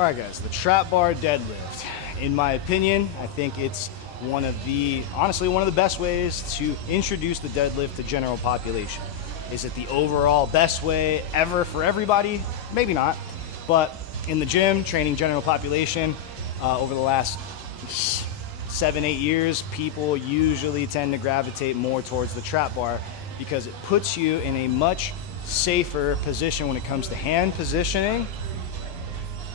All right, guys, the trap bar deadlift. In my opinion, I think it's honestly one of the best ways to introduce the deadlift to general population. Is it the overall best way ever for everybody? Maybe not, but in the gym, training general population, over the last 7-8 years, people usually tend to gravitate more towards the trap bar because it puts you in a much safer position when it comes to hand positioning.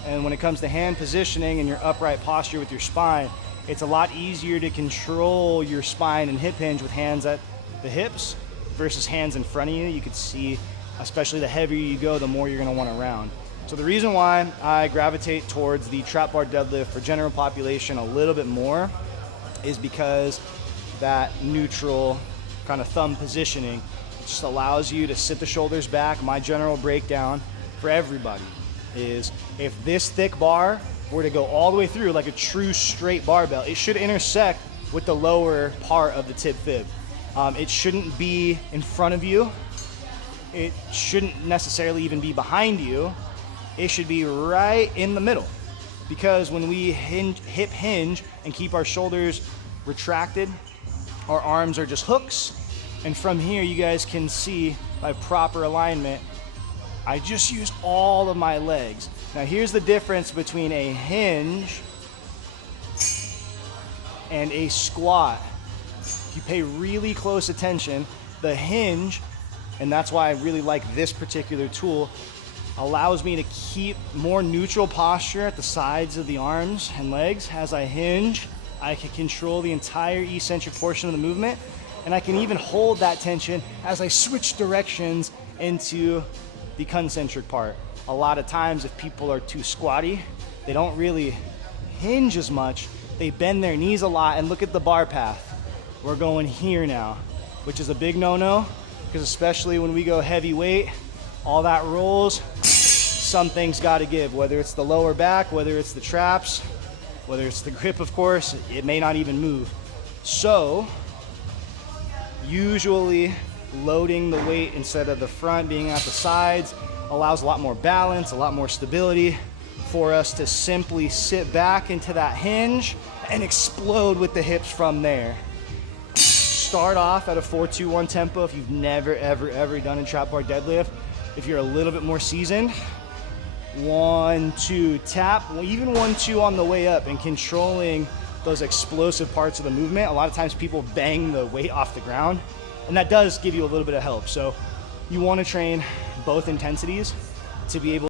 And when it comes to hand positioning and your upright posture with your spine, it's a lot easier to control your spine and hip hinge with hands at the hips versus hands in front of you. You could see, especially the heavier you go, the more you're gonna want to round. So the reason why I gravitate towards the trap bar deadlift for general population a little bit more is because that neutral kind of thumb positioning just allows you to sit the shoulders back. My general breakdown for everybody is if this thick bar were to go all the way through like a true straight barbell, it should intersect with the lower part of the tib fib. It shouldn't be in front of you. It shouldn't necessarily even be behind you. It should be right in the middle, because when we hip hinge and keep our shoulders retracted, our arms are just hooks. And from here, you guys can see my proper alignment. I just used all of my legs. Now here's the difference between a hinge and a squat. If you pay really close attention, the hinge, and that's why I really like this particular tool, allows me to keep more neutral posture at the sides of the arms and legs. As I hinge, I can control the entire eccentric portion of the movement, and I can even hold that tension as I switch directions into the concentric part. A lot of times if people are too squatty, they don't really hinge as much. They bend their knees a lot, and look at the bar path. We're going here now, which is a big no-no, because especially when we go heavy weight, all that rolls, something's gotta give, whether it's the lower back, whether it's the traps, whether it's the grip, of course, it may not even move. So, usually loading the weight instead of the front being at the sides allows a lot more balance, a lot more stability for us to simply sit back into that hinge and explode with the hips from there. Start off at a 4-2-1 tempo if you've never, ever done a trap bar deadlift. If you're a little bit more seasoned, 1-2 tap, even 1-2 on the way up, and controlling those explosive parts of the movement. A lot of times people bang the weight off the ground, and that does give you a little bit of help. So you want to train both intensities to be able